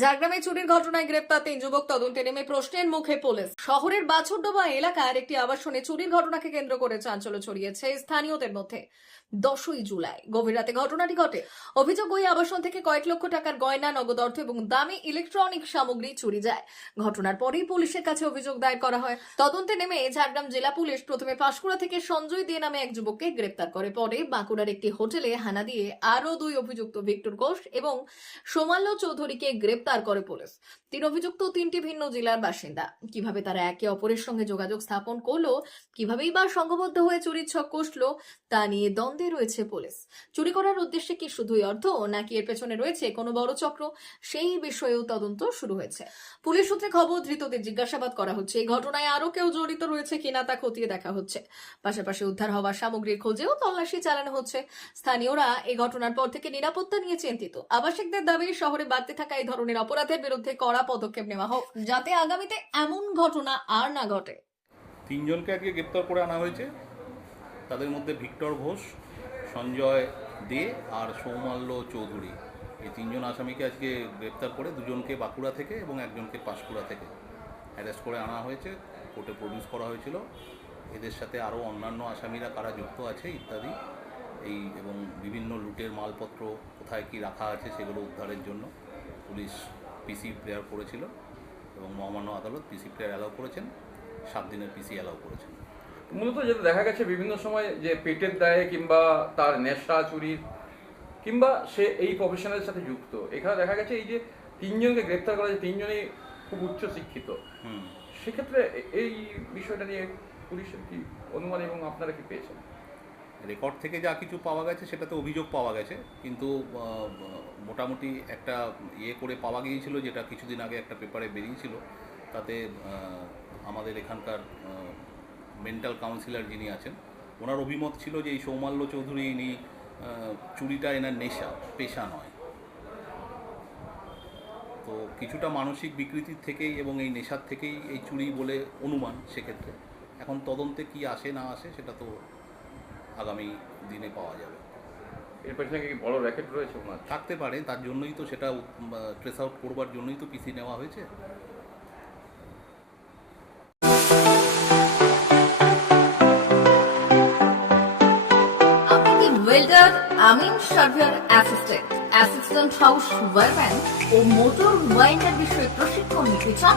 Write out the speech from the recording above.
ঝাড়গ্রামে চুরির ঘটনায় গ্রেপ্তার তিন যুবক। তদন্তে নেমে প্রশ্নের মুখে পুলিশ। শহরের বাছুরডোবা এলাকার একটি আবাসনে চুরির ঘটনাকে কেন্দ্র করে চাঞ্চল্য ছড়িয়েছে স্থানীয়দের মধ্যে। দশই জুলাই, গভীর রাতে ঘটনাটি ঘটে। অভিযোগ ওই আবাসন থেকে কয়েক লক্ষ টাকার গয়না, নগদ অর্থ এবং দামি ইলেকট্রনিক সামগ্রী চুরি যায়। ঘটনার পরেই পুলিশের কাছে অভিযোগ দায়ের করা হয়। তদন্তে নেমে ঝাড়গ্রাম জেলা পুলিশ প্রথমে পাঁশকুড়া থেকে সঞ্জয় দে নামে এক যুবককে গ্রেপ্তার করে। পরে বাঁকুড়ার একটি হোটেলে হানা দিয়ে আরও দুই অভিযুক্ত ভিক্টর ঘোষ এবং সোমাল্য চৌধুরীকে গ্রেপ্তার করে পুলিশ। তিন অভিযুক্ত, তিনটি ভিন্ন জেলার বাসিন্দা। কীভাবে তারা একে অপরের সঙ্গে যোগাযোগ স্থাপন করল, কিভাবেই বা সংঘবদ্ধ হয়ে চুরির ছক কষলো, তা নিয়ে দ্বন্দ্বে রয়েছে পুলিশ। চুরি করার উদ্দেশ্যে কি শুধুই অর্থ, নাকি এর পেছনে রয়েছে কোনো বড় চক্র? সেই বিষয়েও তদন্ত শুরু হয়েছে। পুলিশ সূত্রে খবর, ধৃতদের জিজ্ঞাসাবাদ করা হচ্ছে, এই ঘটনায় আরও কেউ জড়িত রয়েছে কিনা তা খতিয়ে দেখা হচ্ছে। পাশাপাশি উদ্ধার হওয়া সামগ্রীর খোঁজেও তল্লাশি চালানো হচ্ছে। স্থানীয়রা এই ঘটনার পর থেকে নিরাপত্তা নিয়ে চিন্তিত। আবাসিকদের দাবি, শহরে বাড়তে থাকা এই ধরনের অপরাধের বিরুদ্ধে কড়া পদক্ষেপ নেওয়া হোক, যাতে আগামীতে এমন ঘটনা আর না ঘটে। তিনজনকে আজকে গ্রেপ্তার করে আনা হয়েছে। তাদের মধ্যে ভিক্টর ঘোষ, সঞ্জয় দে আর সৌমাল্য চৌধুরী। এই তিনজন আসামিকে আজকে গ্রেপ্তার করে দুজনকে বাঁকুড়া থেকে এবং একজনকে পাঁশকুড়া থেকে অ্যারেস্ট করে আনা হয়েছে, কোর্টে প্রডিউস করা হয়েছিল। এদের সাথে আরও অন্যান্য আসামিরা কারা যুক্ত আছে ইত্যাদি, এই এবং বিভিন্ন লুটের মালপত্র কোথায় কি রাখা আছে সেগুলো উদ্ধারের জন্য। পুলিশ পিসি প্রেয়ার করেছিল এবং মহামান্য আদালত পিসি প্রেয়ার অ্যালাউ করেছেন সাত দিনের পিসি অ্যালাউ করেছেন। মূলত যেটা দেখা গেছে বিভিন্ন সময় যে পেটের দায়ে কিংবা তার নেশা চুরির কিংবা সে এই প্রফেশনের সাথে যুক্ত। এখানে দেখা গেছে এই যে তিনজনকে গ্রেপ্তার করা যে তিনজনই খুব উচ্চ শিক্ষিত। হুম। সেক্ষেত্রে এই বিষয়টা নিয়ে পুলিশের কি অনুমান এবং আপনারা কি পেয়েছেন? রেকর্ড থেকে যা কিছু পাওয়া গেছে, সেটাতে অভিযোগ পাওয়া গেছে। কিন্তু মোটামুটি একটা ইয়ে করে পাওয়া গিয়েছিল, যেটা কিছুদিন আগে একটা পেপারে বেরিয়েছিল। তাতে আমাদের এখানকার মেন্টাল কাউন্সিলর যিনি আছেন, ওনার অভিমত ছিল যে এই সৌমাল্য চৌধুরী ইনি চুরিটা এনার নেশা, পেশা নয়। তো কিছুটা মানসিক বিকৃতির থেকেই এবং এই নেশার থেকেই এই চুরি বলে অনুমান সেক্ষেত্রে। এখন তদন্তে কি আসে না আসে সেটা তো আগামী দিনে পাওয়া যাবে। এর পেছনে কি বড় র্যাকেট রয়েছে ওনার থাকতে পারে তার জন্যই তো সেটা ট্রেস আউট করবার জন্যই তো পিসি নেওয়া হয়েছে। আপনি কি ওয়েল্ডার আমিন surveyor assistant assistant house wireman ও মোটর ওয়াইন্ডার বিষয়ে প্রশিক্ষণ নিতে চান?